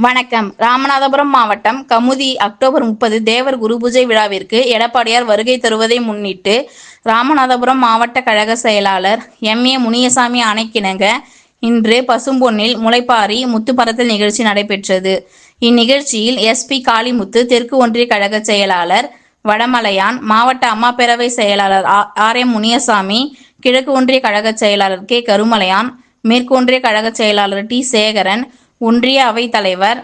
வணக்கம். ராமநாதபுரம் மாவட்டம் கமுதி அக்டோபர் முப்பது தேவர் குரு பூஜை விழாவிற்கு எடப்பாடியார் வருகை தருவதை முன்னிட்டு ராமநாதபுரம் மாவட்ட கழக செயலாளர் எம். ஏ. முனியசாமி ஆணைக்கிணங்க இன்று பசும்பொன்னில் முளைப்பாரி முத்துப்பரத்தல் நிகழ்ச்சி நடைபெற்றது. இந்நிகழ்ச்சியில் எஸ்பி காளிமுத்து தெற்கு ஒன்றிய கழக செயலாளர் வடமலையான் மாவட்ட அம்மா பேரவை செயலாளர் ஆர். எம். முனியசாமி கிழக்கு ஒன்றிய கழக செயலாளர் கே. கருமலையான் மேற்கு ஒன்றிய கழக செயலாளர் டி. சேகரன் ஒன்றிய அவைத் தலைவர்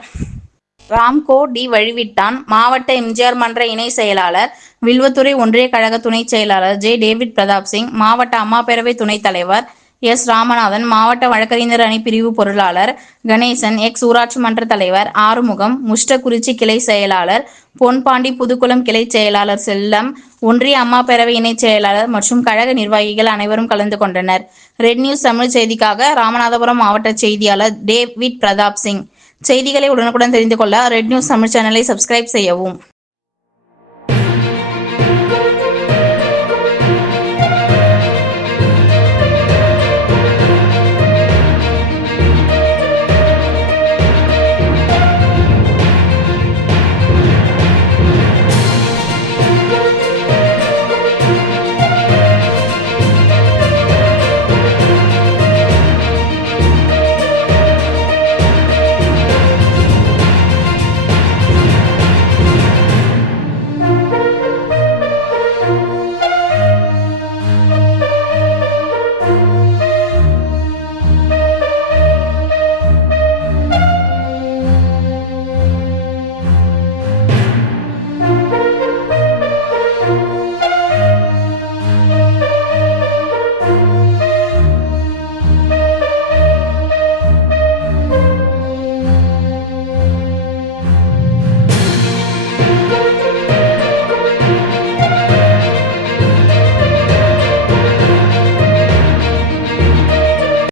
ராம்கோ டி வழிவிட்டான். மாவட்ட எம்ஜிஆர் மன்ற இணை செயலாளர் வில்வத்துறை ஒன்றிய கழக துணை செயலாளர் ஜே டேவிட் பிரதாப் சிங் மாவட்ட அம்மா பேரவை துணைத் தலைவர் எஸ். ராமநாதன் மாவட்ட வழக்கறிஞர் அணி பிரிவு பொருளாளர் கணேசன் எக்ஸ். ஊராட்சி மன்ற தலைவர் ஆறுமுகம் முஷ்டகுறிச்சி கிளை செயலாளர் பொன்பாண்டி புதுக்குளம் கிளை செயலாளர் செல்லம் ஒன்றிய அம்மா பேரவை இணைச் செயலாளர் மற்றும் கழக நிர்வாகிகள் அனைவரும் கலந்து கொண்டனர். ரெட் நியூஸ் தமிழ் செய்திக்காக ராமநாதபுரம் மாவட்ட செய்தியாளர் டேவிட் பிரதாப் சிங். செய்திகளை உடனுக்குடன் தெரிந்து கொள்ள ரெட் நியூஸ் தமிழ் சேனலை சப்ஸ்கிரைப் செய்யவும்.